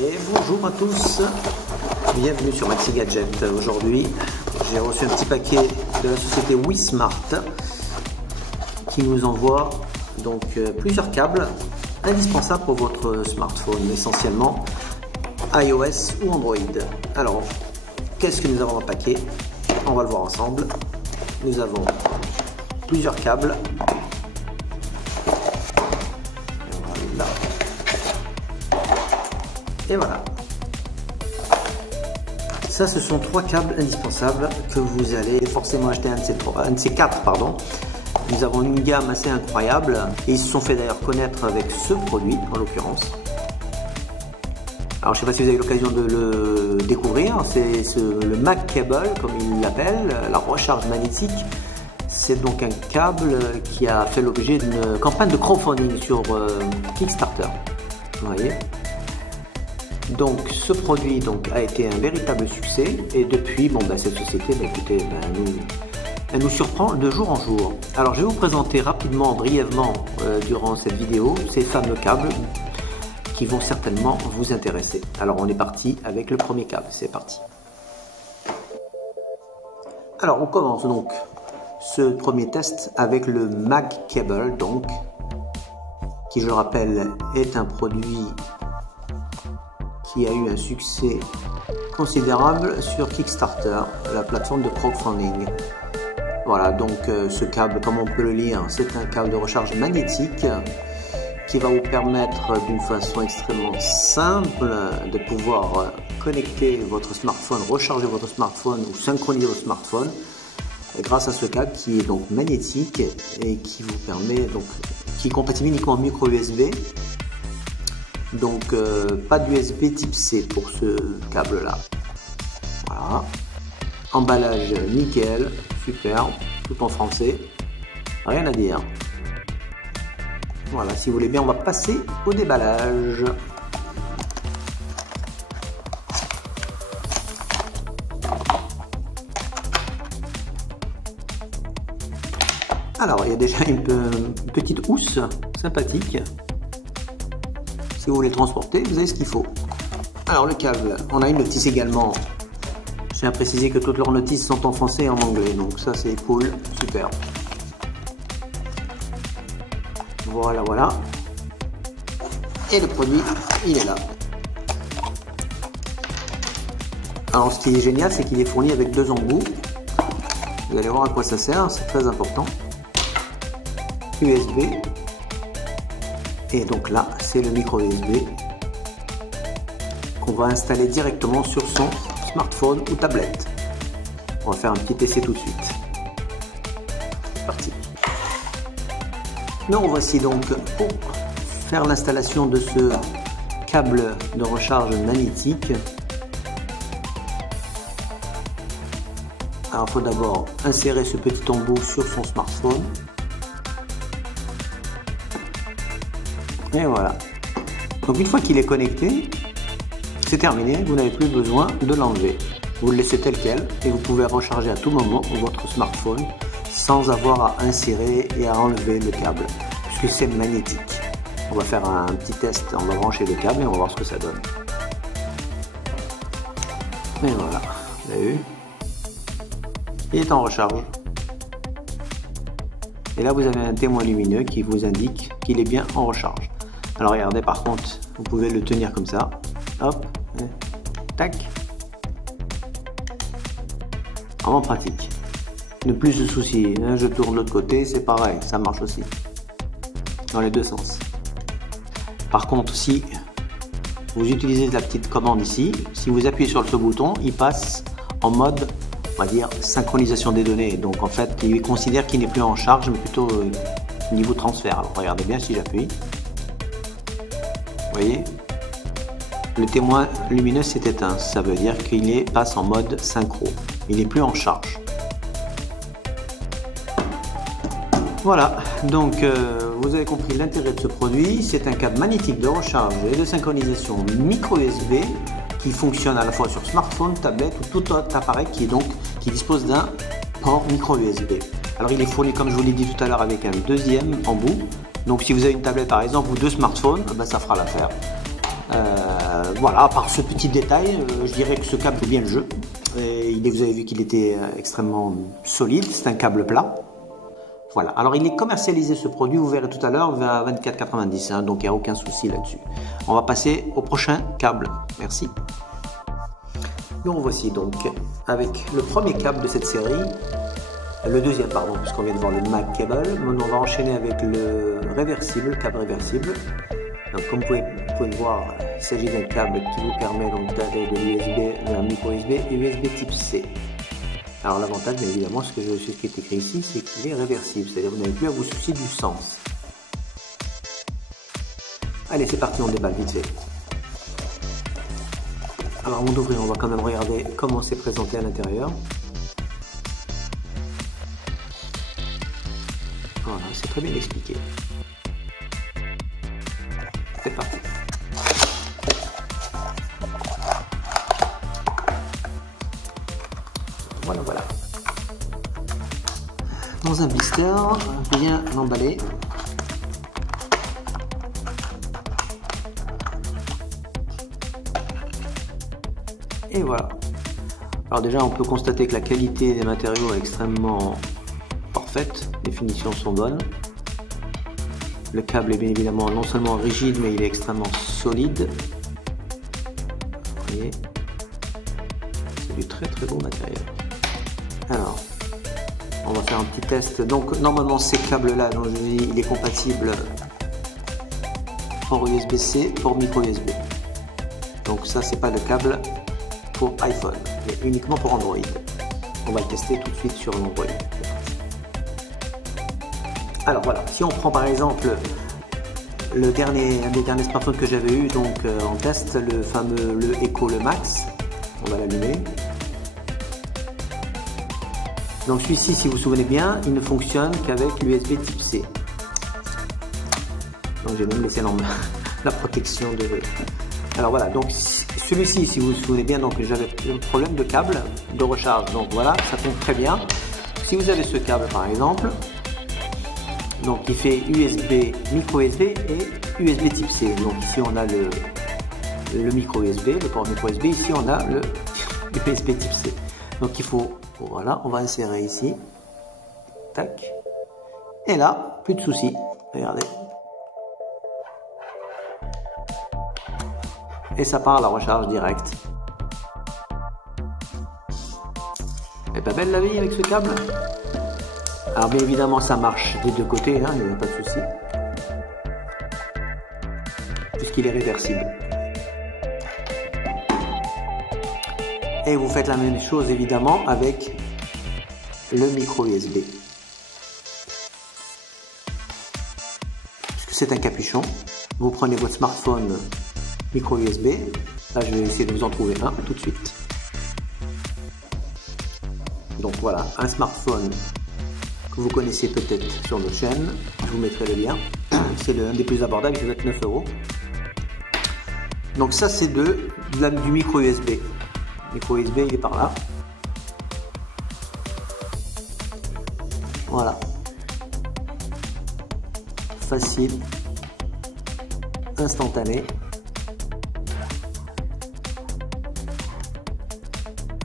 Et bonjour à tous, bienvenue sur Maxi Gadget. Aujourd'hui, j'ai reçu un petit paquet de la société Wismart qui nous envoie donc plusieurs câbles indispensables pour votre smartphone, essentiellement iOS ou Android. Alors, qu'est-ce que nous avons dans le paquet? On va le voir ensemble. Nous avons plusieurs câbles. Voilà. Et voilà. Ça, ce sont trois câbles indispensables que vous allez forcément acheter un de ces quatre, pardon. Nous avons une gamme assez incroyable et ils se sont fait d'ailleurs connaître avec ce produit en l'occurrence. Alors je ne sais pas si vous avez eu l'occasion de le découvrir, c'est le Mag Cable comme il l'appelle, la recharge magnétique. C'est donc un câble qui a fait l'objet d'une campagne de crowdfunding sur Kickstarter. Vous voyez. Donc ce produit a été un véritable succès et depuis cette société elle nous surprend de jour en jour. Alors je vais vous présenter rapidement, brièvement durant cette vidéo ces fameux câbles qui vont certainement vous intéresser. Alors on est parti avec le premier câble, c'est parti. Alors on commence donc ce premier test avec le Mag Cable qui je le rappelle est un produit qui a eu un succès considérable sur Kickstarter, la plateforme de crowdfunding. Voilà, donc ce câble, comme on peut le lire, c'est un câble de recharge magnétique qui va vous permettre d'une façon extrêmement simple de pouvoir connecter votre smartphone, recharger votre smartphone ou synchroniser votre smartphone grâce à ce câble qui est donc magnétique et qui vous permet qui est compatible uniquement micro USB. Donc pas d'USB type C pour ce câble là. Voilà. Emballage nickel, super, tout en français, rien à dire. Voilà, si vous voulez bien, on va passer au déballage. Alors, il y a déjà une petite housse sympathique. Si vous voulez le transporter, vous avez ce qu'il faut. Alors le câble, on a une notice également. Je tiens à préciser que toutes leurs notices sont en français et en anglais, donc ça c'est cool, super. Voilà. Et le produit, il est là. Alors ce qui est génial, c'est qu'il est fourni avec deux embouts. Vous allez voir à quoi ça sert, c'est très important. USB. Et donc là, c'est le micro USB qu'on va installer directement sur son smartphone ou tablette. On va faire un petit essai tout de suite. C'est parti. Nous voici donc pour faire l'installation de ce câble de recharge magnétique. Alors il faut d'abord insérer ce petit embout sur son smartphone. Et voilà. Donc une fois qu'il est connecté, c'est terminé, vous n'avez plus besoin de l'enlever. Vous le laissez tel quel et vous pouvez recharger à tout moment votre smartphone sans avoir à insérer et à enlever le câble, puisque c'est magnétique. On va faire un petit test, on va brancher le câble et on va voir ce que ça donne. Et voilà, vous avez vu? Il est en recharge. Et là vous avez un témoin lumineux qui vous indique qu'il est bien en recharge. Alors regardez, par contre, vous pouvez le tenir comme ça, hop, tac, vraiment pratique. Ne plus de soucis, je tourne de l'autre côté, c'est pareil, ça marche aussi, dans les deux sens. Par contre, si vous utilisez la petite commande ici, si vous appuyez sur ce bouton, il passe en mode, on va dire, synchronisation des données. Donc en fait, il considère qu'il n'est plus en charge, mais plutôt niveau transfert. Alors regardez bien si j'appuie. Vous voyez, le témoin lumineux s'est éteint, ça veut dire qu'il passe en mode synchro, il n'est plus en charge. Voilà, donc vous avez compris l'intérêt de ce produit, c'est un câble magnétique de recharge et de synchronisation micro USB qui fonctionne à la fois sur smartphone, tablette ou tout autre appareil qui dispose d'un port micro USB. Alors il est fourni, comme je vous l'ai dit tout à l'heure, avec un deuxième embout. Donc si vous avez une tablette par exemple ou deux smartphones, ça fera l'affaire. Voilà, par ce petit détail, je dirais que ce câble fait bien le jeu. Et vous avez vu qu'il était extrêmement solide, c'est un câble plat. Voilà, alors il est commercialisé ce produit, vous verrez tout à l'heure, à 24,90 €, hein, donc il n'y a aucun souci là-dessus. On va passer au prochain câble, merci. Donc voici donc avec le premier câble de cette série, le deuxième pardon, puisqu'on vient de voir le Mag Cable. Maintenant on va enchaîner avec le réversible, câble réversible. Donc comme vous pouvez le voir, il s'agit d'un câble qui vous permet donc d'aller de l'USB vers micro USB et USB type C. Alors l'avantage, bien évidemment, ce qui est écrit ici, c'est qu'il est réversible, c'est-à-dire que vous n'avez plus à vous soucier du sens. Allez, c'est parti, on déballe vite fait. Alors avant d'ouvrir, on va quand même regarder comment c'est présenté à l'intérieur. Voilà, c'est très bien expliqué. C'est parti. Voilà. Dans un blister, bien emballé. Et voilà. Alors déjà, on peut constater que la qualité des matériaux est extrêmement parfaite. Les finitions sont bonnes. Le câble est bien évidemment non seulement rigide, mais il est extrêmement solide. Vous voyez, c'est du très beau matériel. Alors, on va faire un petit test. Donc, normalement, ces câbles-là, je vous dis, il est compatible port USB-C, port micro USB. Donc, ça, c'est pas le câble pour iPhone, mais uniquement pour Android. On va le tester tout de suite sur l'Android. Alors voilà, si on prend par exemple un des derniers smartphones que j'avais eu donc en test, le fameux Echo Max, on va l'allumer. Donc celui-ci, si vous vous souvenez bien, il ne fonctionne qu'avec l'USB type C. Donc j'ai même laissé la protection de... Alors voilà, donc celui-ci, si vous vous souvenez bien, donc j'avais un problème de câble de recharge. Donc voilà, ça tombe très bien. Si vous avez ce câble par exemple, donc il fait USB, micro USB et USB type C. Donc ici on a le micro USB, le port micro USB. Ici on a le USB type C. Donc il faut, voilà, on va insérer ici. Tac. Et là, plus de soucis. Regardez. Et ça part à la recharge directe. Et pas belle la vie avec ce câble. Alors bien évidemment ça marche des deux côtés, hein, il n'y a pas de souci. Puisqu'il est réversible. Et vous faites la même chose évidemment avec le micro USB. Puisque c'est un capuchon, vous prenez votre smartphone micro USB. Là je vais essayer de vous en trouver un tout de suite. Donc voilà, un smartphone que vous connaissez peut-être sur nos chaînes, je vous mettrai le lien, c'est l'un des plus abordables, il fait 29 €. Donc ça c'est du micro USB. Le micro USB il est par là. Voilà. Facile, instantané.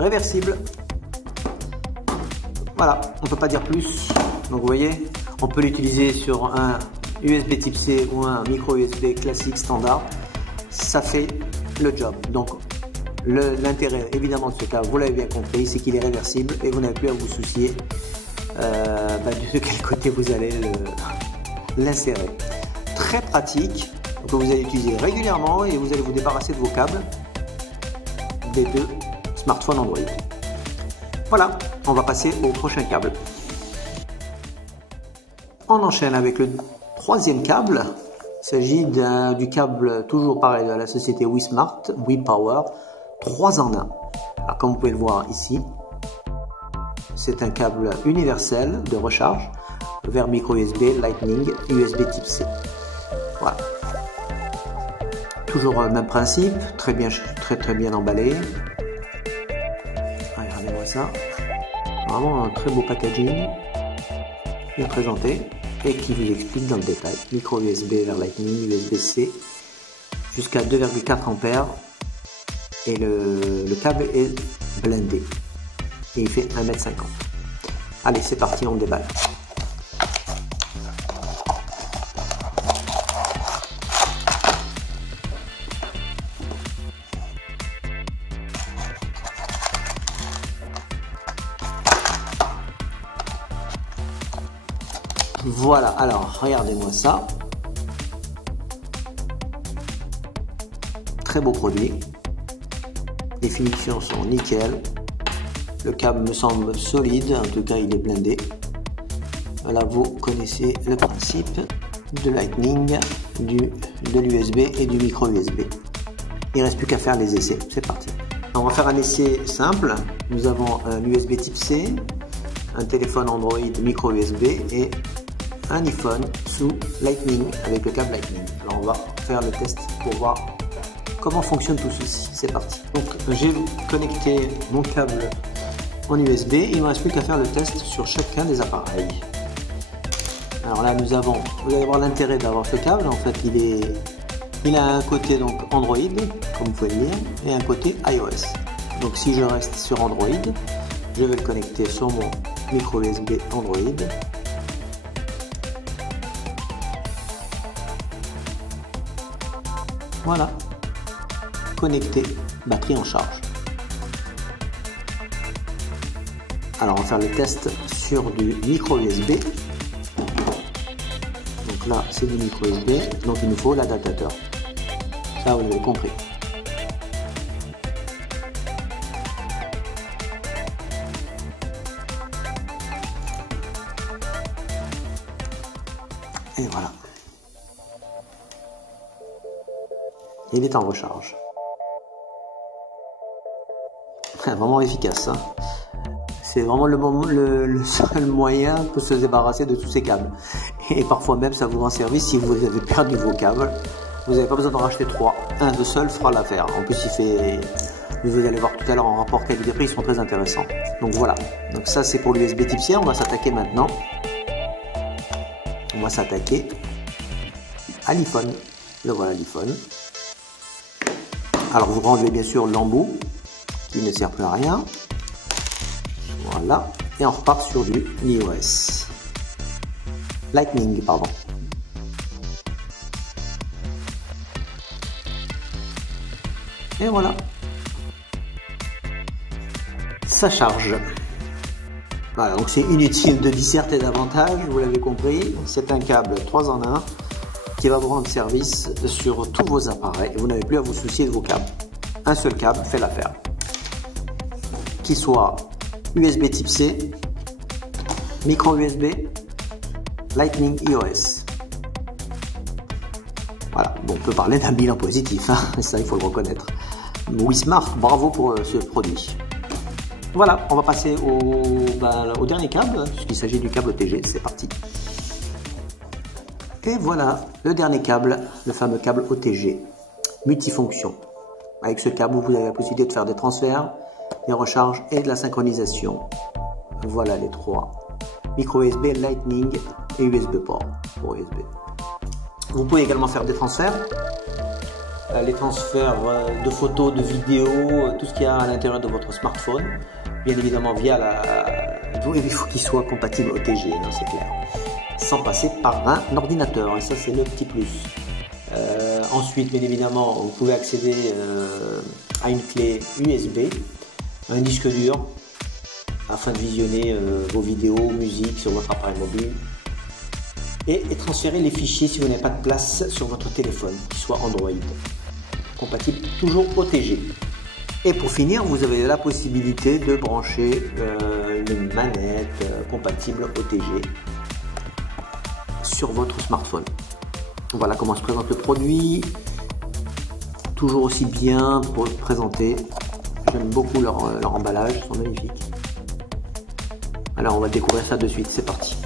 Réversible. Voilà, on ne peut pas dire plus. Donc vous voyez, on peut l'utiliser sur un USB type C ou un micro USB classique standard. Ça fait le job. Donc l'intérêt évidemment de ce câble, vous l'avez bien compris, c'est qu'il est réversible et vous n'avez plus à vous soucier de quel côté vous allez l'insérer. Très pratique, que vous allez utiliser régulièrement et vous allez vous débarrasser de vos câbles des deux smartphones Android. Voilà, on va passer au prochain câble. On enchaîne avec le troisième câble. Il s'agit du câble toujours pareil de la société WeSmart, WePower, 3 en 1. Alors, comme vous pouvez le voir ici, c'est un câble universel de recharge vers micro USB, Lightning, USB type C. Voilà. Toujours le même principe, très bien emballé. Regardez-moi ça. Vraiment un très beau packaging, bien présenté et qui vous explique dans le détail. Micro USB vers Lightning, USB-C, jusqu'à 2,4 ampères et le câble est blindé et il fait 1,50 m. Allez, c'est parti, on déballe. Voilà, alors regardez-moi ça. Très beau produit. Les finitions sont nickel. Le câble me semble solide, en tout cas il est blindé. Voilà, vous connaissez le principe de Lightning, de l'USB et du micro USB. Il ne reste plus qu'à faire les essais. C'est parti. On va faire un essai simple. Nous avons un USB type C, un téléphone Android micro USB et un iPhone sous Lightning avec le câble Lightning. Alors on va faire le test pour voir comment fonctionne tout ceci. C'est parti. Donc j'ai connecté mon câble en USB. Il ne me reste plus qu'à faire le test sur chacun des appareils. Alors là vous allez voir l'intérêt d'avoir ce câble. En fait il a un côté donc Android comme vous pouvez le lire et un côté iOS. Donc si je reste sur Android, je vais le connecter sur mon micro USB Android. Voilà, connecté, batterie en charge. Alors on va faire le test sur du micro USB. Donc là c'est du micro USB, donc il nous faut l'adaptateur. Ça vous l'avez compris. Et voilà. Il est en recharge. Vraiment efficace. Hein, c'est vraiment le seul moyen pour se débarrasser de tous ces câbles. Et parfois même ça vous rend service si vous avez perdu vos câbles. Vous n'avez pas besoin d'en racheter 3. Un de seul fera l'affaire. En plus vous allez voir tout à l'heure en rapport qualité-prix, ils sont très intéressants. Donc voilà. Donc ça c'est pour l'USB type C. On va s'attaquer maintenant. On va s'attaquer à l'iPhone. Le voilà l'iPhone. Alors vous renlevez bien sûr l'embout qui ne sert plus à rien. Voilà. Et on repart sur du iOS. Lightning, pardon. Et voilà. Ça charge. Voilà, donc c'est inutile de disserter davantage, vous l'avez compris. C'est un câble 3 en 1 qui va vous rendre service sur tous vos appareils et vous n'avez plus à vous soucier de vos câbles. Un seul câble fait l'affaire. Qu'il soit USB type C, micro USB, Lightning iOS. Voilà, bon, on peut parler d'un bilan positif, hein, ça il faut le reconnaître. Wismart, bravo pour ce produit. Voilà, on va passer au dernier câble, puisqu'il s'agit du câble OTG, c'est parti. Et voilà, le dernier câble, le fameux câble OTG, multifonction. Avec ce câble, vous avez la possibilité de faire des transferts, des recharges et de la synchronisation. Voilà les trois. Micro USB, Lightning et USB port pour USB. Vous pouvez également faire des transferts. Les transferts de photos, de vidéos, tout ce qu'il y a à l'intérieur de votre smartphone. Bien évidemment via il faut qu'il soit compatible OTG, c'est clair. Sans passer par un ordinateur, et ça c'est le petit plus. Ensuite, bien évidemment, vous pouvez accéder à une clé USB, un disque dur, afin de visionner vos vidéos, musique sur votre appareil mobile. Et transférer les fichiers si vous n'avez pas de place sur votre téléphone, qui soit Android. Compatible toujours OTG. Et pour finir, vous avez la possibilité de brancher une manette compatible OTG sur votre smartphone. Voilà comment se présente le produit. Toujours aussi bien pour le présenter. J'aime beaucoup leur emballage, ils sont magnifiques. Alors on va découvrir ça de suite, c'est parti.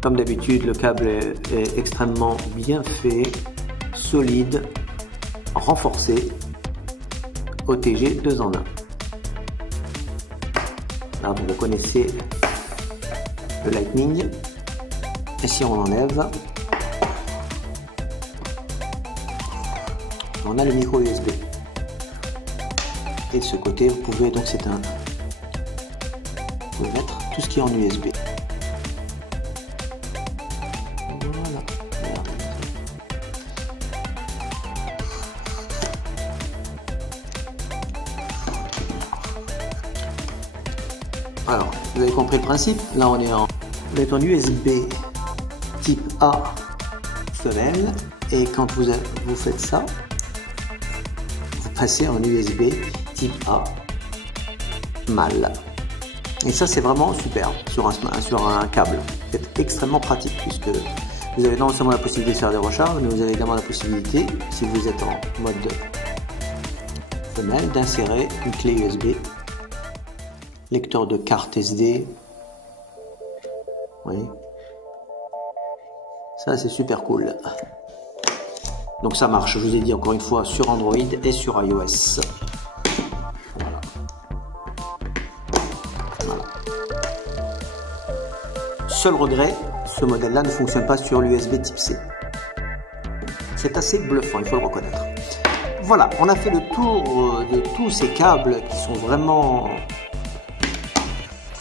Comme d'habitude, le câble est extrêmement bien fait, solide, renforcé, OTG 2 en 1. Alors vous connaissez le Lightning. Et si on enlève, on a le micro USB. Et de ce côté, vous pouvez donc vous pouvez mettre tout ce qui est en USB. Voilà. Alors, vous avez compris le principe. Là, on est en USB type A femelle, et quand vous faites ça, vous passez en USB type A mâle. Et ça, c'est vraiment super sur un câble. C'est extrêmement pratique puisque vous avez non seulement la possibilité de faire des recharges, mais vous avez également la possibilité, si vous êtes en mode femelle, d'insérer une clé USB, lecteur de carte SD. Oui. Ça, c'est super cool. Donc ça marche, je vous ai dit encore une fois, sur Android et sur iOS. Voilà. Voilà. Seul regret, ce modèle-là ne fonctionne pas sur l'USB type C. C'est assez bluffant, il faut le reconnaître. Voilà, on a fait le tour de tous ces câbles qui sont vraiment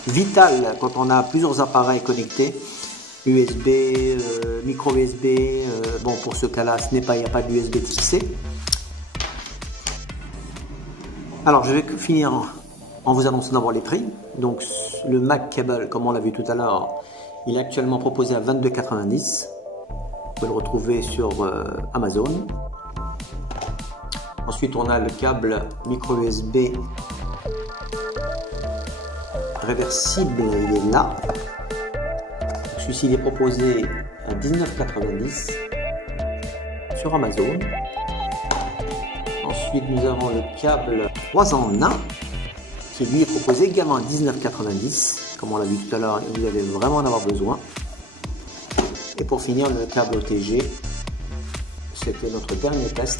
vitaux quand on a plusieurs appareils connectés. USB, micro USB, bon pour ce cas-là, il n'y a pas d'USB type C. Alors je vais finir en vous annonçant d'abord les prix. Donc le Mac Cable, comme on l'a vu tout à l'heure, il est actuellement proposé à 22,90 €. Vous pouvez le retrouver sur Amazon. Ensuite on a le câble micro USB réversible, il est là. Celui-ci est proposé à 19,90 € sur Amazon. Ensuite, nous avons le câble 3 en 1 qui lui est proposé également à 19,90 €. Comme on l'a vu tout à l'heure, vous allez vraiment en avoir besoin. Et pour finir, le câble OTG, c'était notre dernier test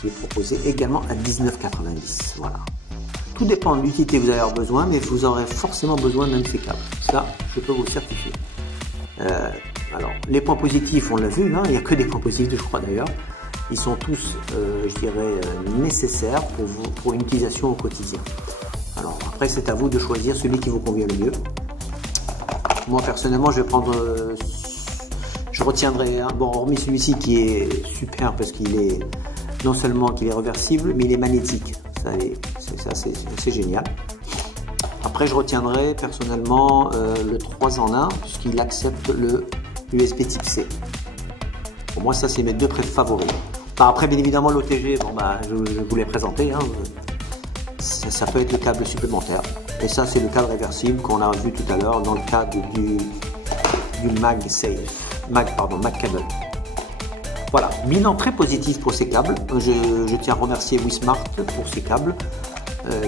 qui est proposé également à 19,90 €. Voilà. Tout dépend de l'utilité que vous allez avoir besoin, mais vous aurez forcément besoin d'un de ces câbles. Ça, je peux vous le certifier. Alors, les points positifs, on l'a vu, hein, il n'y a que des points positifs, je crois d'ailleurs. Ils sont tous, je dirais, nécessaires pour une utilisation au quotidien. Alors, après, c'est à vous de choisir celui qui vous convient le mieux. Moi, personnellement, je vais prendre... je retiendrai, bon, hormis celui-ci qui est super parce qu'il est... Non seulement qu'il est réversible, mais il est magnétique. C'est génial. Après, je retiendrai personnellement le 3 en 1 puisqu'il accepte le USB type C. Pour moi, ça, c'est mes deux favoris. Après, bien évidemment, l'OTG, bon, bah, je vous l'ai présenté. Hein, ça peut être le câble supplémentaire. Et ça, c'est le câble réversible qu'on a vu tout à l'heure dans le cadre du Mac Cable. Voilà, bilan très positif pour ces câbles. Je tiens à remercier Wismart pour ces câbles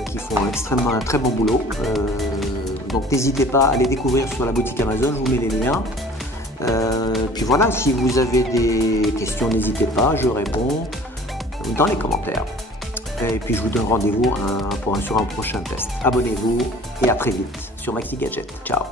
qui font un très bon boulot. Donc n'hésitez pas à les découvrir sur la boutique Amazon, je vous mets les liens. Puis voilà, si vous avez des questions, n'hésitez pas, je réponds dans les commentaires. Et puis je vous donne rendez-vous sur un prochain test. Abonnez-vous et à très vite sur Maxi Gadget. Ciao.